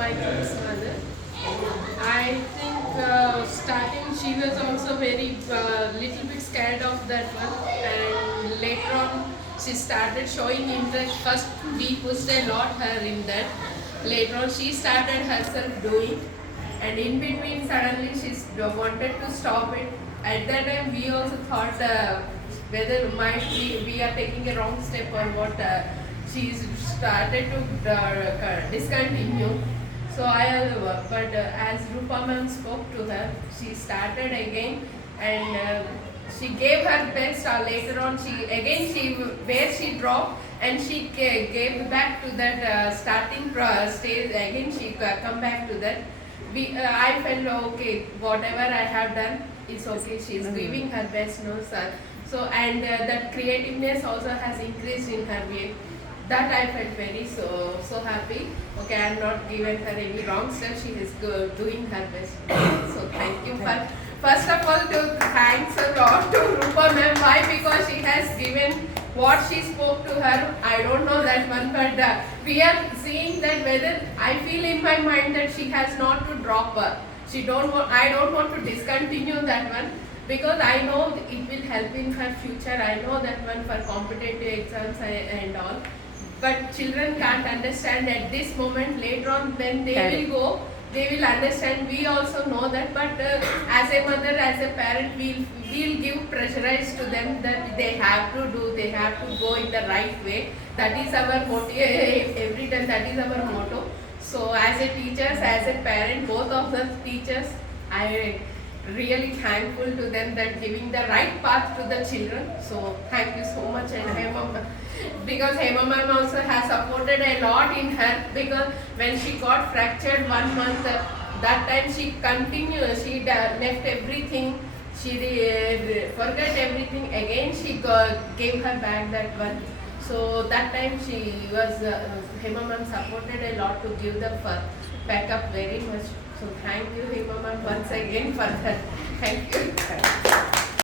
my kid's mother. I think starting she was also very little bit scared of that one, and later on she started showing interest. First we pushed a lot her in that. Later on she started herself doing, and in between suddenly she wanted to stop it. At that time we also thought whether might we are taking a wrong step or what. She started to discontinue. So as Rupa ma'am spoke to her, she started again, and she gave her best. Later on, she where she dropped, and she gave back to that starting stage again. She come back to that. I felt okay. Whatever I have done, it's okay. She's giving her best, no sir. So and that creativeness also has increased in her way. That I felt very so happy. Okay, I am not given her any wrong step. She is doing her best. So thank you for first of all to thanks a lot to Rupa ma'am. Why? Because she has given what she spoke to her. I don't know that one, but we are seeing that whether I feel in my mind that she has not to drop her. She don't want. I don't want to discontinue that one, because I know it will help in her future. I know that one for competitive exams and all. But children can't understand at this moment. Later on, when they will go, they will understand. We also know that. But as a mother, as a parent, we'll give pressurize to them that they have to do. They have to go in the right way. That is our motto. Every time that is our motto. So as a teachers, as a parent, both of the teachers, I really thankful to them that giving the right path to the children. So thank you so much, and Hema, because Hema ma'am also has supported a lot in her, because when she got fractured 1 month, that time she continued, she left everything, she forgot everything, again she gave her back that one. So that time she was, Hema ma'am supported a lot to give the backup very much. So thank you Hema ma'am once again for that. Thank you.